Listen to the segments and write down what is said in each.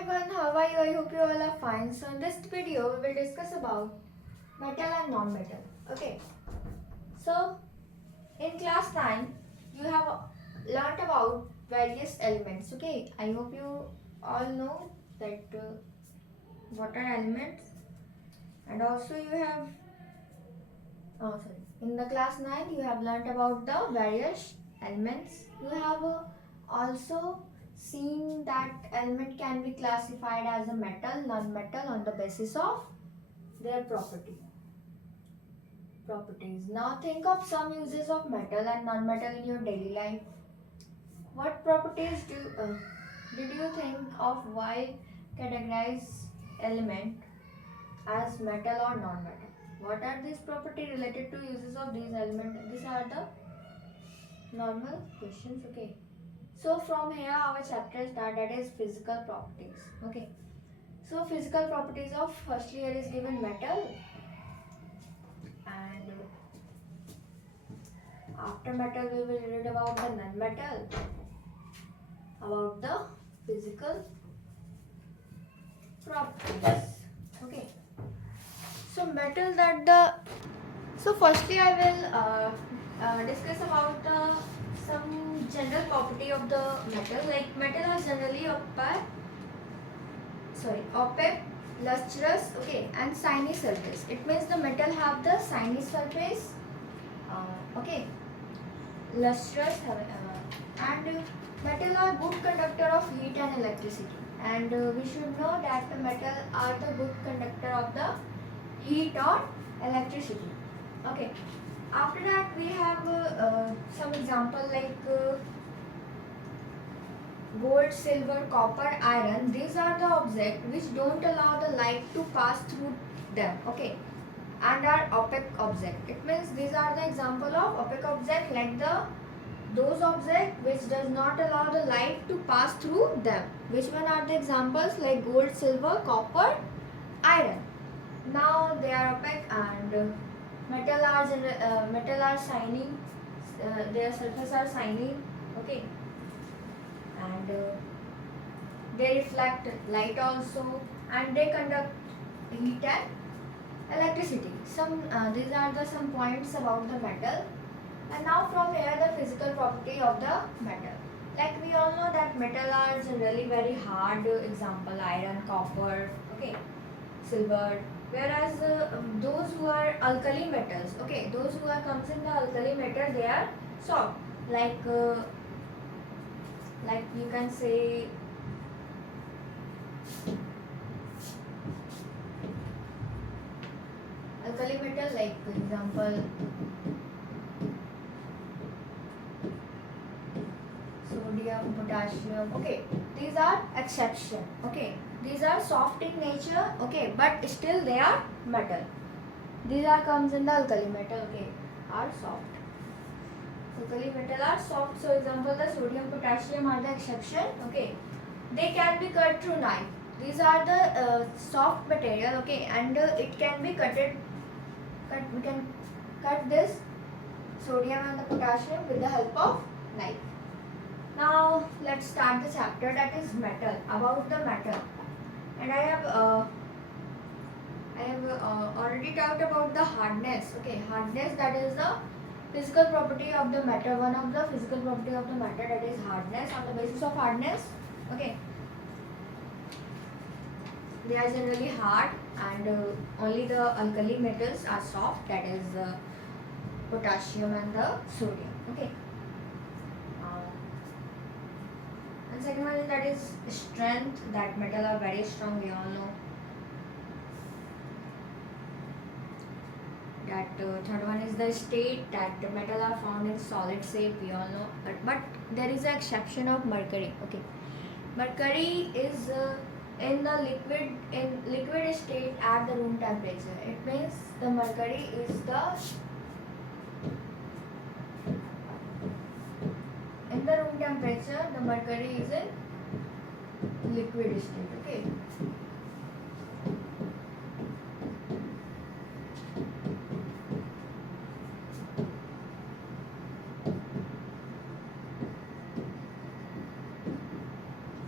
everyone, how are you? I hope you all are fine. So in this video, we will discuss about metal and non-metal. Okay. So in class 9, you have learnt about various elements. Okay. I hope you all know that what are elements, and also you have in the class 9 you have learnt about the various elements. You have also seen that element can be classified as a metal, non-metal on the basis of their properties. Now think of some uses of metal and non-metal in your daily life. What properties did you think of while categorize element as metal or non-metal? What are these properties related to uses of these elements? These are the normal questions. Okay. So from here our chapter start, that is physical properties. Okay. So physical properties of firstly here is given metal, and after metal we will read about the non-metal, about the physical properties. Okay. So metal that the so firstly I will discuss about some general property of the metal. Like metal are generally opaque, lustrous, okay, and shiny surface. It means the metal have the shiny surface, okay, lustrous, and metal are good conductor of heat and electricity. And we should know that the metal are the good conductor of the heat or electricity. Okay. After that we have some example like gold, silver, copper, iron. These are the objects which don't allow the light to pass through them. Okay, and are opaque object. It means these are the example of opaque object, like those objects which does not allow the light to pass through them. Which one are the examples? Like gold, silver, copper, iron. Now they are opaque, and metal are shining. Their surface are shining. Okay, and they reflect light also, and they conduct heat and electricity. These are the some points about the metal. And now from here the physical property of the metal. Like we all know that metal are generally very hard. Example iron, copper, okay, silver. Whereas those who are alkali metals, okay, those who are comes in the alkali metal, they are soft. Like you can say alkali metal, like for example sodium, potassium. Okay, these are exception. Okay, these are soft in nature. Okay, but still they are metal. These are comes in the alkali metal. Okay, are soft. Alkali metal are soft. So example the sodium, potassium are the exception. Okay, they can be cut through knife. These are the soft material. Okay, and it can be we can cut this sodium and the potassium with the help of knife. Now let's start the chapter, that is metal, about the metal. And I have already talked about the hardness. Okay, hardness, that is the physical property of the metal. One of the physical property of the metal, that is hardness. On the basis of hardness, okay, they are generally hard, and only the alkali metals are soft, that is potassium and the sodium. Okay. And second one is, that is strength, that metal are very strong, we all know. That third one is the state, that the metal are found in solid state, we all know. But there is an exception of mercury. Okay, mercury is in the liquid state at the room temperature. It means the mercury is in the room temperature, the mercury is in liquid state. Okay.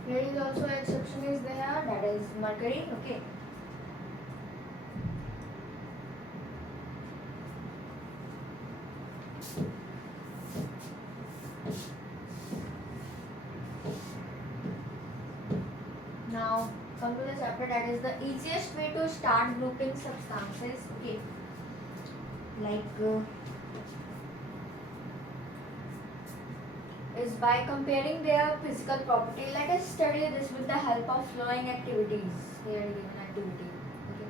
There is also exception is there, mercury. Okay. Now come to the chapter that is the easiest way to start grouping substances. Okay, like is by comparing their physical property. Let us study this with the help of flowing activities. Here given activity. Okay.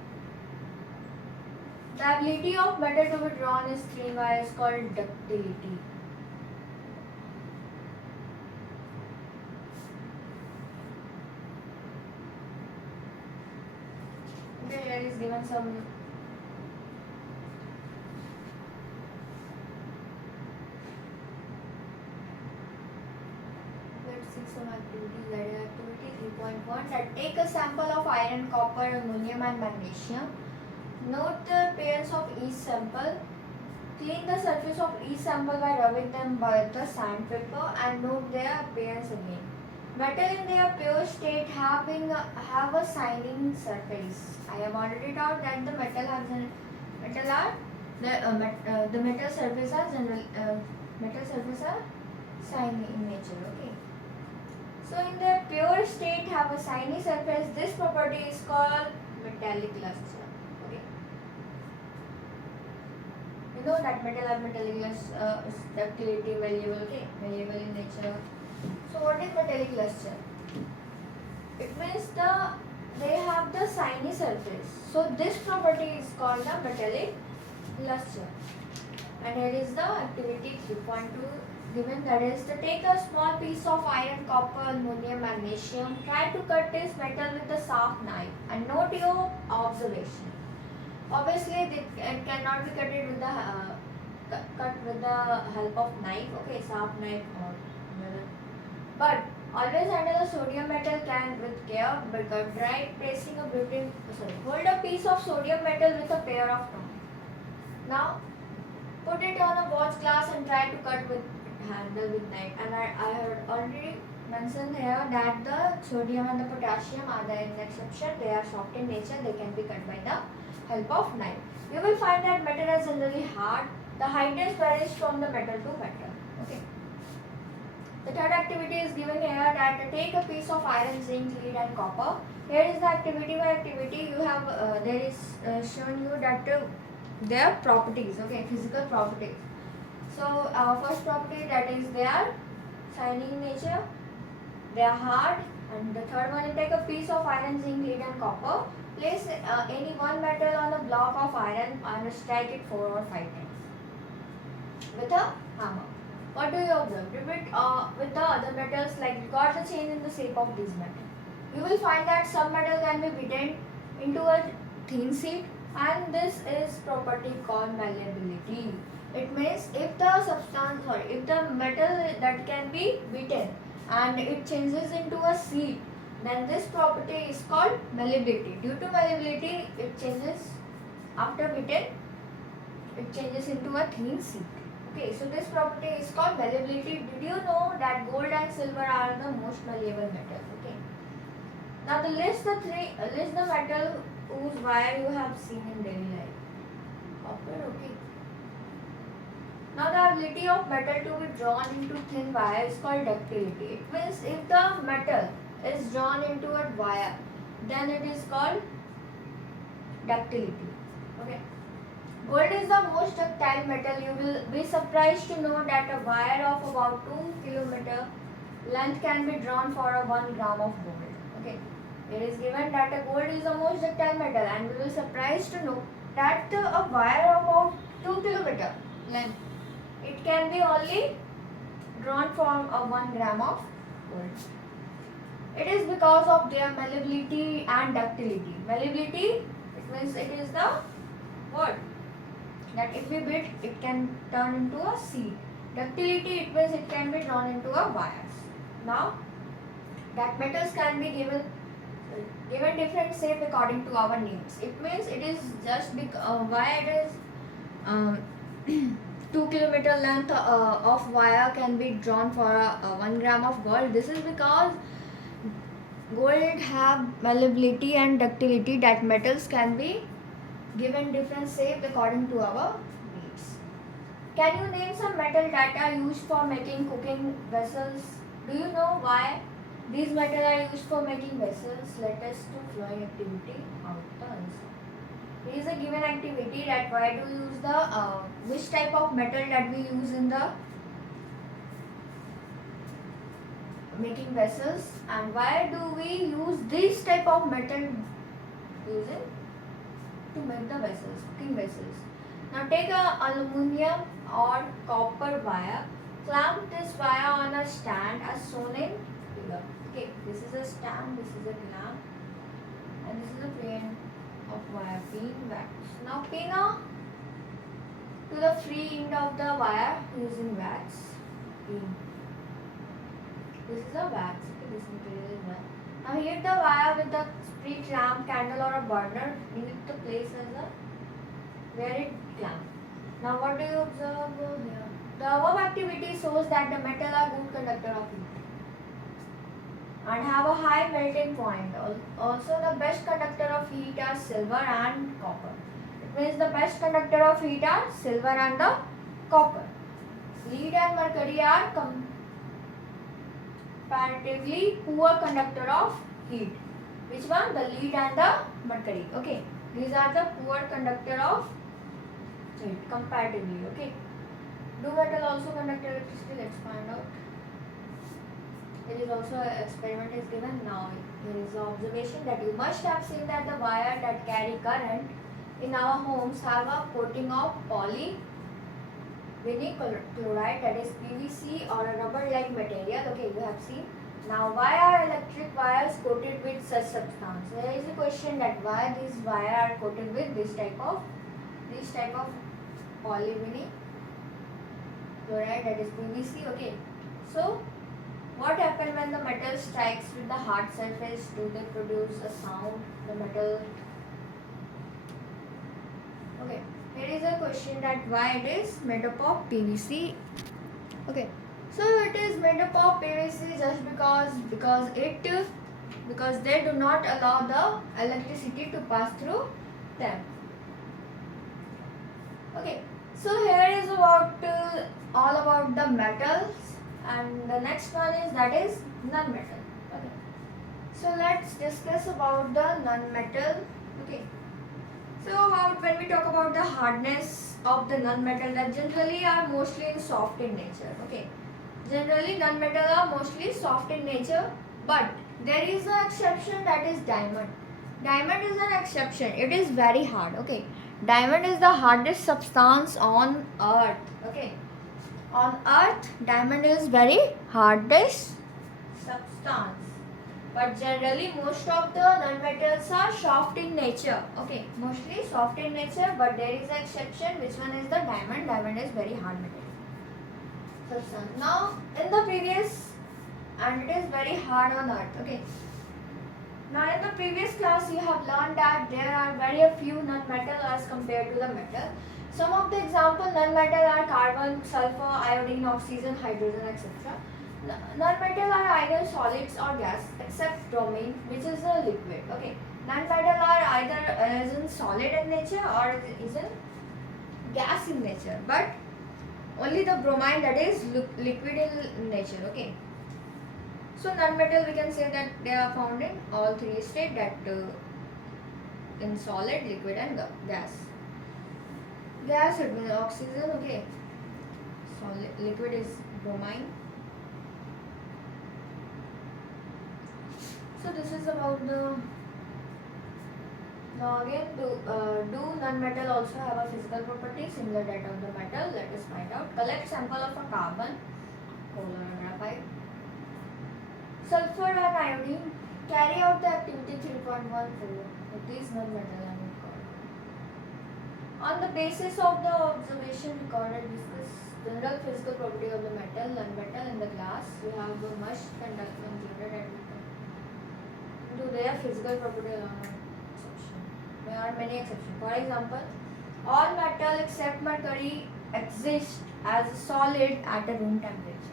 The ability of matter to be drawn is three ways called ductility. Okay, here is given some some activities. That is activity 3.1, that take a sample of iron, copper, ammonium and magnesium. Note the appearance of each sample. Clean the surface of each sample by rubbing them with the sandpaper and note their appearance again. Metal in their pure state have a shining surface. I have already taught that the metal surface are shiny in nature. Okay. So in their pure state have a shiny surface. This property is called metallic luster. Okay. You know that metal have metallic luster, ductility, malleable. Okay, malleable in nature. So what is metallic luster? It means they have the shiny surface. So this property is called the metallic luster. And here is the activity 3.2 given, that is to take a small piece of iron, copper, ammonium, magnesium. Try to cut this metal with a sharp knife and note your observation. Obviously, it cannot be cut with the help of knife. Okay, sharp knife or whatever. But always handle a sodium metal can with care, because try placing hold a piece of sodium metal with a pair of tongs. Now put it on a watch glass and try to cut with handle with knife. And I had already mentioned here that the sodium and the potassium are the exception. They are soft in nature. They can be cut by the help of knife. You will find that metal is generally hard. The hardness varies from the metal to metal. Okay. The third activity is given here, that take a piece of iron, zinc, lead and copper. Here is the activity by activity. You have there is shown you that their properties. Okay, physical properties. So first property, that is they are shiny in nature, they are hard, and the third one, you take a piece of iron, zinc, lead and copper. Place any one metal on a block of iron and strike it 4 or 5 times with a hammer. What do you observe? With the other metals, like record the change in the shape of these metals. You will find that some metal can be beaten into a thin sheet, and this is property called malleability. It means if the metal that can be beaten and it changes into a sheet, then this property is called malleability. Due to malleability, it changes after beaten, it changes into a thin sheet. Okay, so this property is called malleability. Did you know that gold and silver are the most malleable metals? Okay. Now list the metal whose wire you have seen in daily life. Copper. Okay. Now the ability of metal to be drawn into thin wire is called ductility. It means if the metal is drawn into a wire, then it is called ductility. Okay. Gold is the most ductile metal. You will be surprised to know that a wire of about 2 km length can be drawn for a 1 gram of gold. Okay. It is given that a gold is the most ductile metal, and we will surprised to know that a wire of about 2 km length, it can be only drawn from a 1 gram of gold. It is because of their malleability and ductility. Malleability, it means it is the what? That if we beat, it can turn into a seed. Ductility, it means it can be drawn into a wires. Now, that metals can be given different shape according to our needs. It means it is just why it is 2 km length of wire can be drawn for 1 gram of gold. This is because Gold have malleability and ductility that metals can be given different shape according to our needs. Can you name some metal that are used for making cooking vessels? Do you know why these metals are used for making vessels? Let us to flowing activity out the answer. Here is a given activity that why do you use the which type of metal that we use in the making vessels, and why do we use this type of metal using to make the vessels, cooking vessels. Now take a aluminium or copper wire, clamp this wire on a stand as shown in figure. Okay, this is a stand, this is a clamp, and this is a plane of wire being waxed. Now pin to the free end of the wire using wax. Pin. This is a wax. Okay, this material is wax. Now heat the wire with a sprit lamp, candle or a burner. Need the place as a where it clamp. Now what do you observe here? The above activity shows that the metal are good conductor of heat and have a high melting point. Also the best conductor of heat are silver and copper. It means the best conductor of heat are silver and the copper. Lead and mercury are comparatively poor conductor of heat. Which one? The lead and the mercury. Okay. These are the poor conductor of heat comparatively. Okay. Do metal also conduct electricity? Let's find out. There is also an experiment is given. Now here is the observation that you must have seen that the wire that carry current in our homes have a coating of polyvinyl chloride, that is PVC, or a rubber-like material. Okay, you have seen. Now why are electric wires coated with such substance? There is a question that why these wires are coated with this type of polyvinyl chloride, that is PVC. Okay, so what happens when the metal strikes with the hard surface? Do they produce a sound? The metal. Okay, here is a question that why it is made up of PVC. Okay, so it is made up of PVC just because they do not allow the electricity to pass through them. Okay, so here is about all about the metals. And the next one is that is non-metal. Okay, so let's discuss about the non-metal. Okay, so about when we talk about the hardness of the non-metal, that generally are mostly soft in nature. Okay, generally non-metal are mostly soft in nature, but there is an exception, that is diamond. Diamond is an exception. It is very hard. Okay, diamond is the hardest substance on earth. Okay. On earth, diamond is very hardest substance. But generally, most of the non-metals are soft in nature. Okay, mostly soft in nature, but there is an exception. Which one is the diamond? Diamond is very hard material substance. Now, in the previous, and it is very hard on earth. Okay. Now, in the previous class, you have learned that there are very few non-metal as compared to the metal. Some of the example non-metal are carbon, sulfur, iodine, oxygen, hydrogen, etc. Non-metal are either solids or gas, except bromine, which is a liquid. Okay, non-metal are either is in solid in nature or is in gas in nature, but only the bromine, that is liquid in nature. Okay, so non-metal we can say that they are found in all three states, that in solid, liquid, and gas. Gas, it means oxygen. Okay, solid, liquid is bromine. So this is about the. Now again, do non-metal also have a physical property similar that of the metal? Let us find out. Collect sample of a carbon, polar graphite, sulfur and iodine. Carry out the activity 3.14 with these non-metal and carbon. On the basis of the observation recorded, discuss general physical property of the metal, non-metal, in the glass. We have the must conduct included and do their physical property exception. There are many exceptions. For example, all metal except mercury exist as a solid at a room temperature.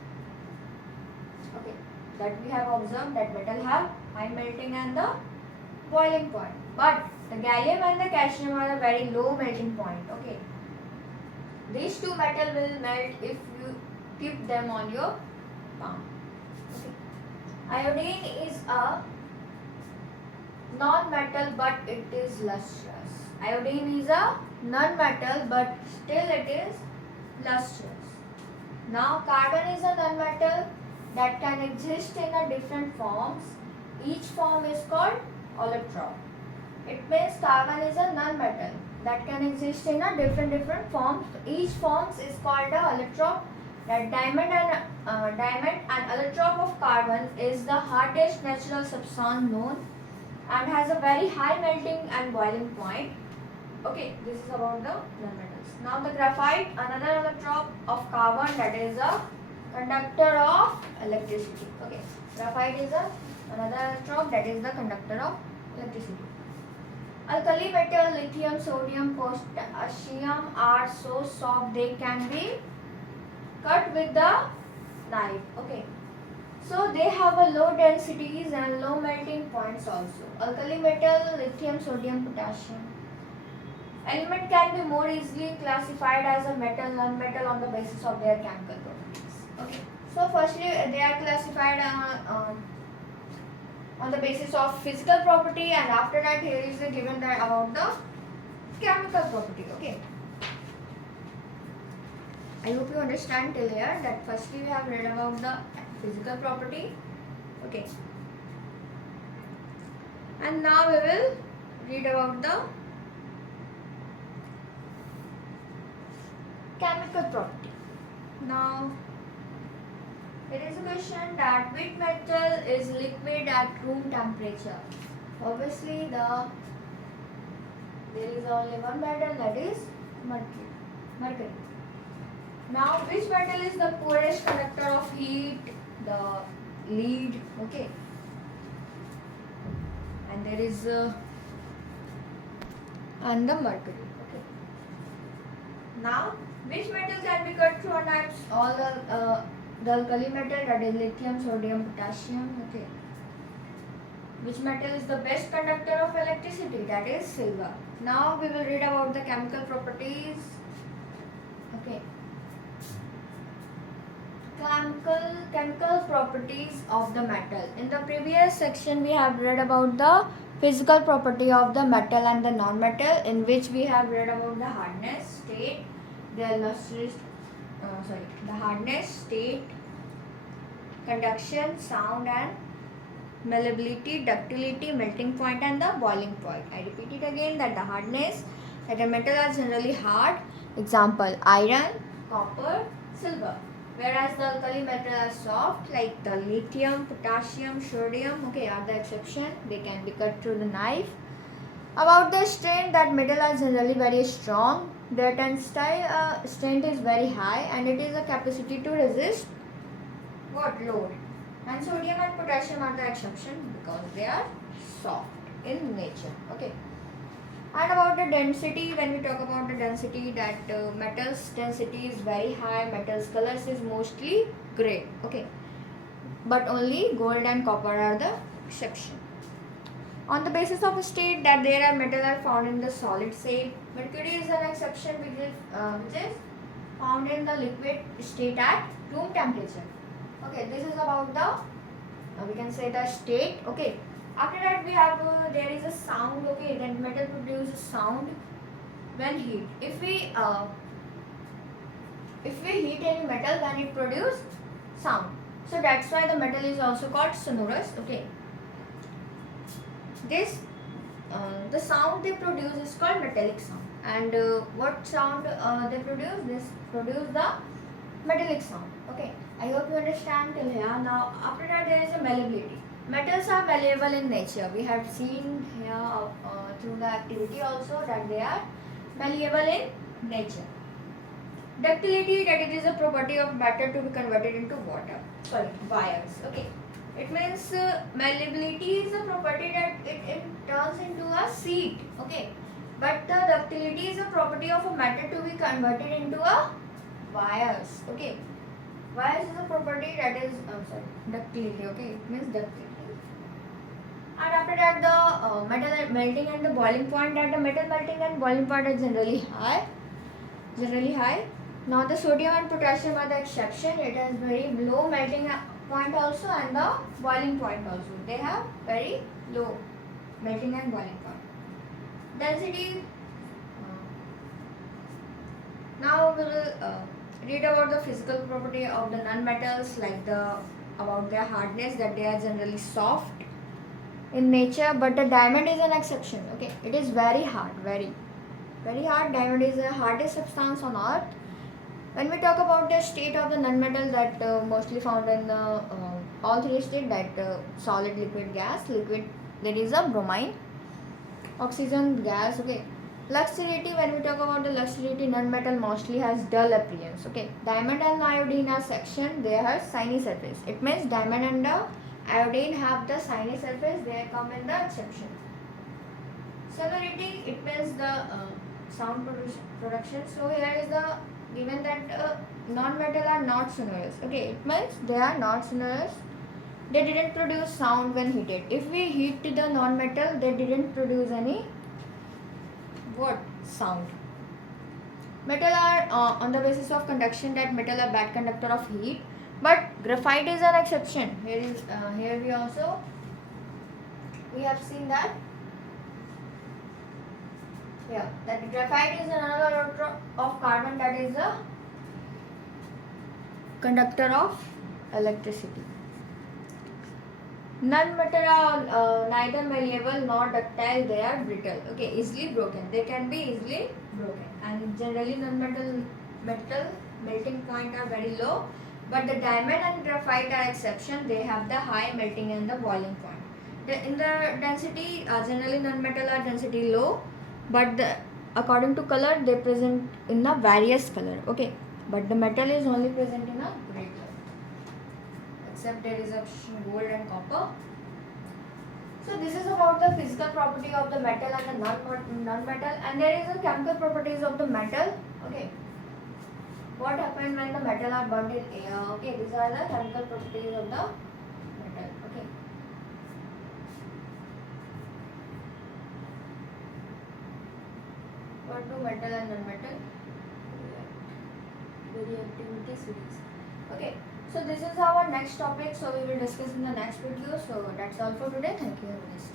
Okay, that we have observed that metal have high melting and the boiling point. But the gallium and the calcium are a very low melting point. Okay. These two metals will melt if you keep them on your palm. Okay. Iodine is a non-metal but it is lustrous. Iodine is a non-metal but still it is lustrous. Now carbon is a non-metal that can exist in a different forms. Each form is called allotrope. It means carbon is a non-metal that can exist in a different forms. Each forms is called a allotrope. That diamond and allotrope of carbon is the hardest natural substance known and has a very high melting and boiling point. Okay, this is about the nonmetals. Now the graphite, another allotrope of carbon, that is a conductor of electricity. Okay, graphite is another allotrope that is the conductor of electricity. Alkali metal, lithium, sodium, potassium are so soft they can be cut with the knife. Okay, so they have a low densities and low melting points also. Alkali metal, lithium, sodium, potassium. Element can be more easily classified as a metal, non-metal on the basis of their chemical properties. Okay, so firstly they are classified on the basis of physical property, and after that here is given that about the chemical property. Okay, I hope you understand till here that firstly we have read about the physical property. Okay, and now we will read about the chemical property. Now there is a question that which metal is liquid at room temperature. Obviously there is only one metal, that is mercury. Now which metal is the poorest conductor of heat? The lead. Okay, and there is and the mercury. Okay, now which metal can be cut through a knife? All the alkali metal, that is lithium, sodium, potassium. Okay, which metal is the best conductor of electricity? That is silver. Now we will read about the chemical properties. Okay, chemical properties of the metal. In the previous section we have read about the physical property of the metal and the non-metal, in which we have read about the hardness, state, the hardness, state, conduction, sound and malleability, ductility, melting point and the boiling point. I repeat it again that the hardness, that the metal are generally hard. Example, iron, copper, silver. Whereas the alkali metal are soft, like the lithium, potassium, sodium, okay, are the exception. They can be cut through the knife. About the strength, that metal are generally very strong. Their tensile strength is very high and it is a capacity to resist what? Load. And sodium and potassium are the exception because they are soft in nature. Okay. And about the density, when we talk about the density, that metals density is very high, metals colors is mostly grey. Okay. But only gold and copper are the exception. On the basis of a state, that there are metals are found in the solid state. Mercury is an exception which is found in the liquid state at room temperature. Okay, this is about the we can say the state. Okay, after that we have there is a sound. Okay, then metal produces sound when heat. If we heat any metal, then it produces sound. So that's why the metal is also called sonorous. Okay. This the sound they produce is called metallic sound, and what sound they produce? This produce the metallic sound. Okay, I hope you understand till here. Now after that there is a malleability. Metals are malleable in nature. We have seen here through the activity also that they are malleable in nature. Ductility, that it is a property of matter to be converted into wires. Okay. It means malleability is a property that it turns into a seed. Okay. But the ductility is a property of a matter to be converted into a wires. Okay. Wires is a property that is ductility. Okay. It means ductility. And after that, the metal melting and the boiling point, that the metal melting and boiling point are generally high. Now the sodium and potassium are the exception. It has very low melting point also and the boiling point also. They have very low melting and boiling point. Density. Now we will read about the physical property of the non-metals, like about their hardness, that they are generally soft in nature, but the diamond is an exception. Okay, it is very hard, very hard. Diamond is the hardest substance on earth. When we talk about the state of the non-metal, that mostly found in the all three states, that solid, liquid, gas. Liquid, there is a bromine, oxygen, gas. Okay. Luxuriety, when we talk about the luxuriety, non-metal mostly has dull appearance. Okay. Diamond and iodine are section, they have shiny surface. It means diamond and the iodine have the shiny surface, they come in the exception. Sonority, it means the sound production. So here is the given that non-metal are not sonorous. Okay, it means they are not sonorous. They didn't produce sound when heated. If we heat the non-metal, they didn't produce any sound. Metal are on the basis of conduction, that metal are bad conductor of heat, but graphite is an exception. Here we have seen that. Yeah, that graphite is another order of carbon, that is a conductor of electricity. Non-metal are neither malleable nor ductile, they are brittle. Okay, easily broken. They can be easily broken. And generally non-metal melting point are very low, but the diamond and graphite are exception. They have the high melting and the boiling point. In the density, generally non-metal are density low, but according to color they present in a various color. Okay, but the metal is only present in a gray color, except there is option gold and copper. So this is about the physical property of the metal and the non-metal, and there is a chemical properties of the metal. Okay, what happens when the metal are burnt in air? Okay, these are the chemical properties of the metal. Okay. What do metal and non-metal? Reactivity series. Okay, so this is our next topic, so we will discuss in the next video. So that's all for today. Thank you. Have a nice day.